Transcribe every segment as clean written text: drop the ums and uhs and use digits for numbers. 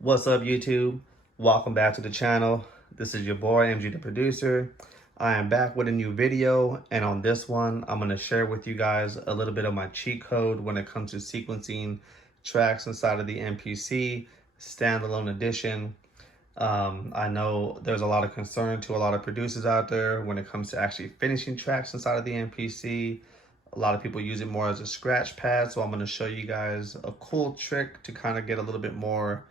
What's up, YouTube? Welcome back to the channel. This is your boy MG the producer. I am back with a new video, and on this one I'm going to share with you guys a little bit of my cheat code when it comes to sequencing tracks inside of the MPC standalone edition. I know there's a lot of concern to a lot of producers out there when it comes to actually finishing tracks inside of the MPC. A lot of people use it more as a scratch pad, so I'm going to show you guys a cool trick to kind of get a little bit more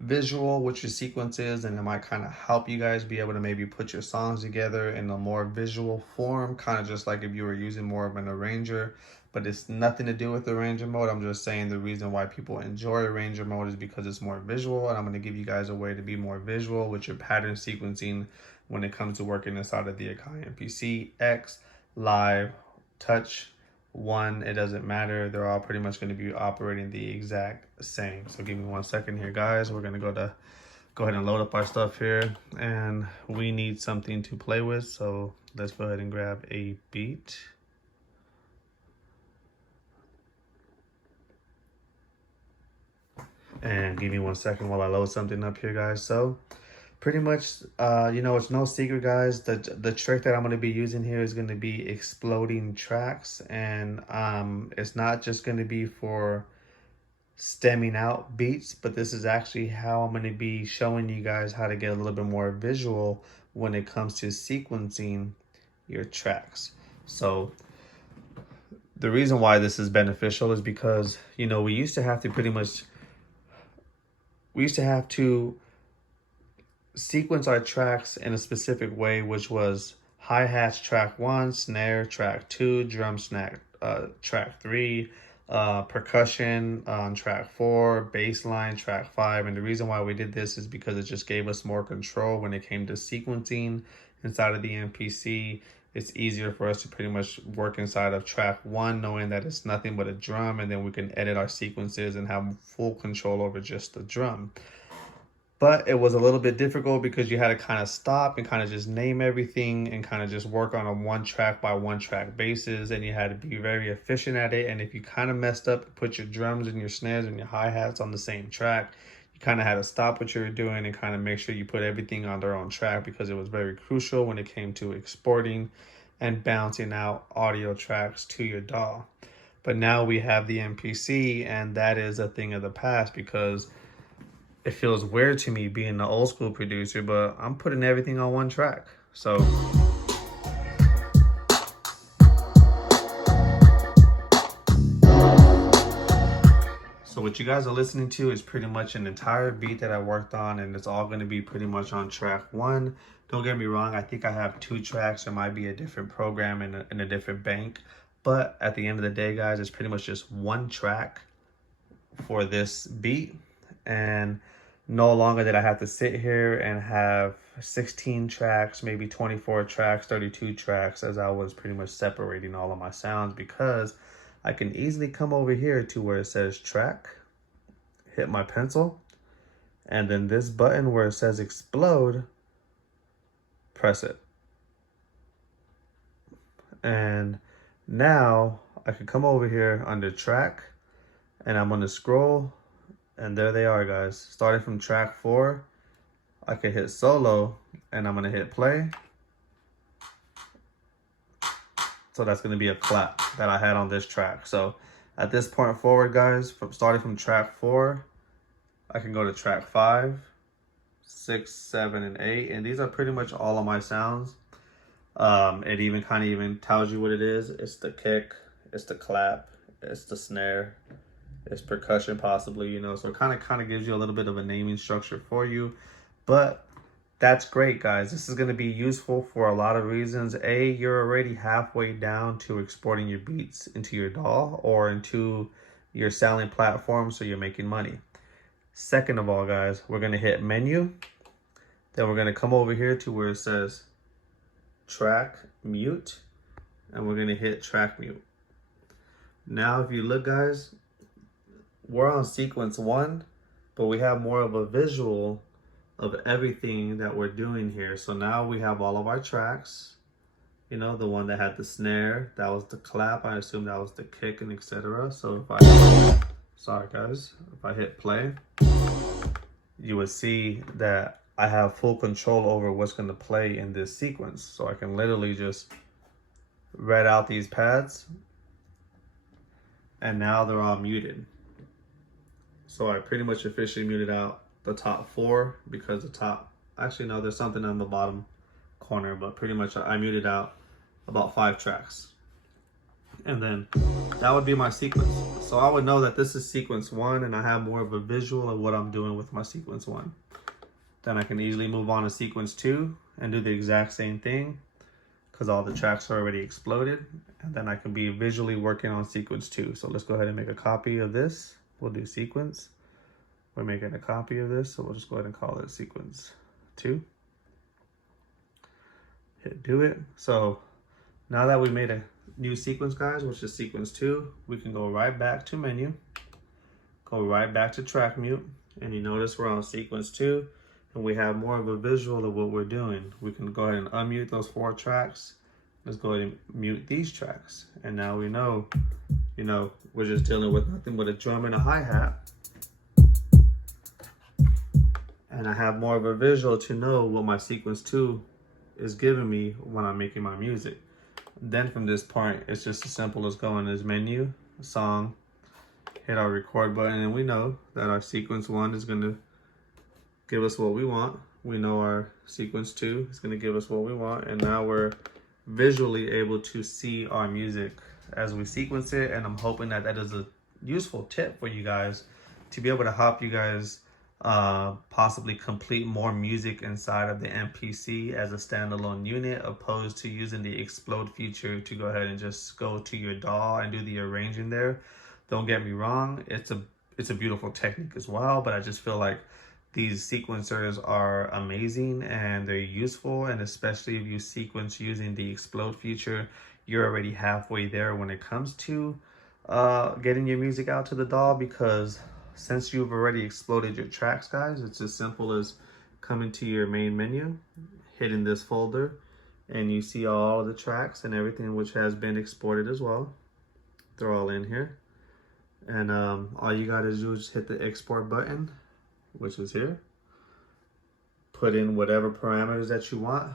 visual with your sequences, and it might kind of help you guys be able to maybe put your songs together in a more visual form, kind of just like if you were using more of an arranger. But it's nothing to do with the arranger mode. I'm just saying the reason why people enjoy arranger mode is because it's more visual, and I'm going to give you guys a way to be more visual with your pattern sequencing when it comes to working inside of the AKAI MPC X, Live, Touch, One. It doesn't matter. They're all pretty much going to be operating the exact same. So give me 1 second here, guys. We're going to go ahead and load up our stuff here, and we need something to play with. So let's go ahead and grab a beat. And give me 1 second while I load something up here, guys. So pretty much, it's no secret, guys, that the trick that I'm going to be using here is going to be exploding tracks. And it's not just going to be for stemming out beats, but this is actually how I'm going to be showing you guys how to get a little bit more visual when it comes to sequencing your tracks. So the reason why this is beneficial is because, we used to have to sequence our tracks in a specific way, which was hi-hats track 1, snare track 2, drum snare track 3, percussion on track 4, bass line track 5. And the reason why we did this is because it just gave us more control when it came to sequencing inside of the MPC. It's easier for us to pretty much work inside of track 1 knowing that it's nothing but a drum, and then we can edit our sequences and have full control over just the drum. But it was a little bit difficult because you had to kind of stop and kind of just name everything and kind of just work on a one track by one track basis, and you had to be very efficient at it. And if you kind of messed up and put your drums and your snares and your hi-hats on the same track, you kind of had to stop what you were doing and kind of make sure you put everything on their own track, because it was very crucial when it came to exporting and bouncing out audio tracks to your DAW. But now we have the MPC, and that is a thing of the past, because it feels weird to me being an old school producer, but I'm putting everything on one track. So what you guys are listening to is pretty much an entire beat that I worked on, and it's all going to be pretty much on track 1. Don't get me wrong, I think I have 2 tracks. There might be a different program in a different bank, but at the end of the day, guys, it's pretty much just one track for this beat. And no longer did I have to sit here and have 16 tracks, maybe 24 tracks, 32 tracks, as I was pretty much separating all of my sounds, because I can easily come over here to where it says track, hit my pencil, and then this button where it says explode, press it. And now I can come over here under track, and I'm going to scroll. And there they are, guys. Starting from track 4, I can hit solo, and I'm going to hit play. So that's going to be a clap that I had on this track. So at this point forward, guys, starting from track 4, I can go to track 5, 6, 7, and 8. And these are pretty much all of my sounds. It even kind of tells you what it is. It's the kick, it's the clap, it's the snare, it's percussion possibly, so it kind of gives you a little bit of a naming structure for you. But that's great, guys. This is going to be useful for a lot of reasons. A, you're already halfway down to exporting your beats into your DAW or into your selling platform, so you're making money. Second of all, guys, we're going to hit menu. Then we're going to come over here to where it says track mute, and we're going to hit track mute. Now, if you look, guys, we're on sequence 1, but we have more of a visual of everything that we're doing here. So now we have all of our tracks, the one that had the snare, that was the clap, I assume that was the kick, and etc. So if I hit play, you would see that I have full control over what's going to play in this sequence. So I can literally just read out these pads, and now they're all muted. So I pretty much officially muted out the top 4 because the top, actually no, there's something on the bottom corner, but pretty much I muted out about 5 tracks. And then that would be my sequence. So I would know that this is sequence 1, and I have more of a visual of what I'm doing with my sequence 1. Then I can easily move on to sequence 2 and do the exact same thing because all the tracks are already exploded. And then I can be visually working on sequence 2. So let's go ahead and make a copy of this. We'll do sequence. We're making a copy of this, so we'll just go ahead and call it sequence 2. Hit do it. So now that we made a new sequence, guys, which is sequence 2, we can go right back to menu, go right back to track mute, and you notice we're on sequence 2, and we have more of a visual of what we're doing. We can go ahead and unmute those 4 tracks. Let's go ahead and mute these tracks, and now we know, we're just dealing with nothing but a drum and a hi-hat. And I have more of a visual to know what my sequence 2 is giving me when I'm making my music. Then from this point, it's just as simple as going as menu, song, hit our record button, and we know that our sequence 1 is going to give us what we want. We know our sequence 2 is going to give us what we want, and now we're visually able to see our music as we sequence it. And I'm hoping that that is a useful tip for you guys to be able to help you guys possibly complete more music inside of the MPC as a standalone unit, opposed to using the explode feature to go ahead and just go to your DAW and do the arranging there. Don't get me wrong, it's a beautiful technique as well, but I just feel like these sequencers are amazing and they're useful, and especially if you sequence using the explode feature, you're already halfway there when it comes to getting your music out to the DAW, because since you've already exploded your tracks, guys, it's as simple as coming to your main menu, hitting this folder, and you see all of the tracks and everything which has been exported as well. They're all in here. And all you gotta do is just hit the export button, which is here. Put in whatever parameters that you want.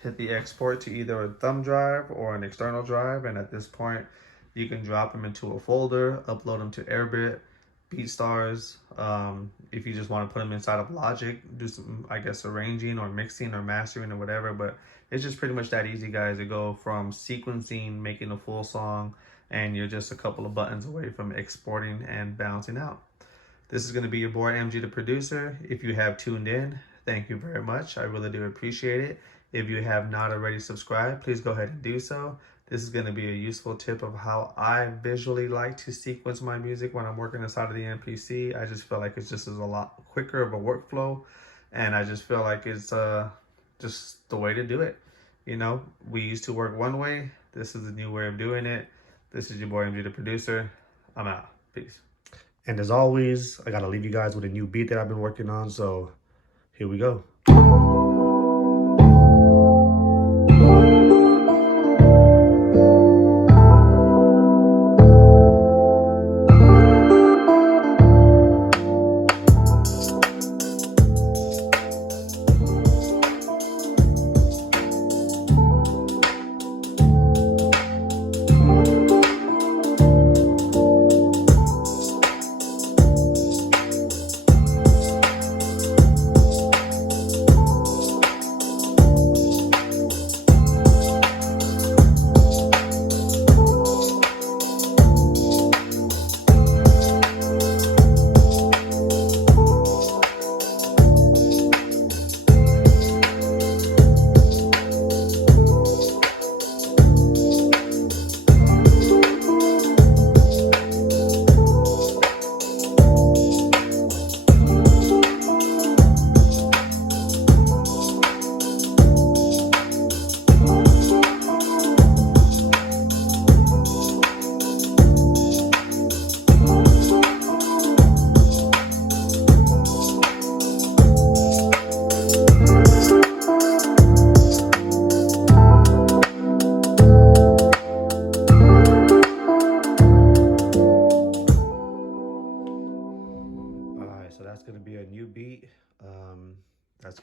Hit the export to either a thumb drive or an external drive. And at this point, you can drop them into a folder, upload them to Airbit, BeatStars. If you just want to put them inside of Logic, do some, I guess, arranging or mixing or mastering or whatever. But it's just pretty much that easy, guys, to go from sequencing, making a full song, and you're just a couple of buttons away from exporting and bouncing out. This is going to be your boy MG the producer. If you have tuned in, thank you very much. I really do appreciate it. If you have not already subscribed, please go ahead and do so. This is going to be a useful tip of how I visually like to sequence my music when I'm working inside of the MPC. I just feel like it's just a lot quicker of a workflow, and I just feel like it's just the way to do it. We used to work one way. This is a new way of doing it. This is your boy MG the producer. I'm out. Peace. And as always, I got to leave you guys with a new beat that I've been working on. So here we go.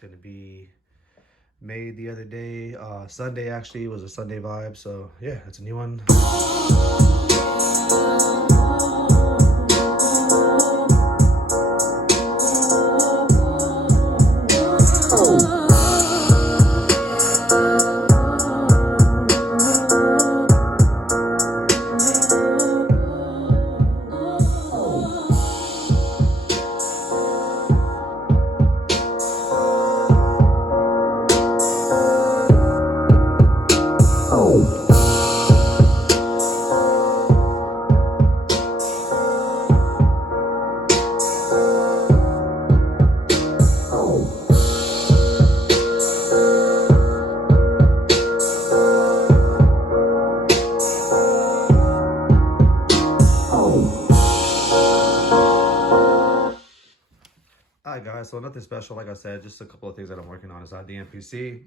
going to be made the other day. Sunday actually was a Sunday vibe. So yeah, it's a new one. Alright guys, so nothing special, like I said, just a couple of things that I'm working on inside the MPC.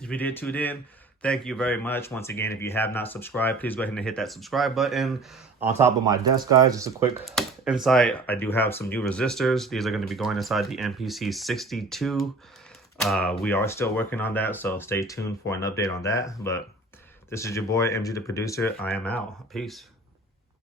If you did tune in, thank you very much. Once again, if you have not subscribed, please go ahead and hit that subscribe button. On top of my desk, guys, just a quick insight, I do have some new resistors. These are going to be going inside the MPC 62. We are still working on that, so stay tuned for an update on that. But this is your boy, MG the Producer. I am out. Peace.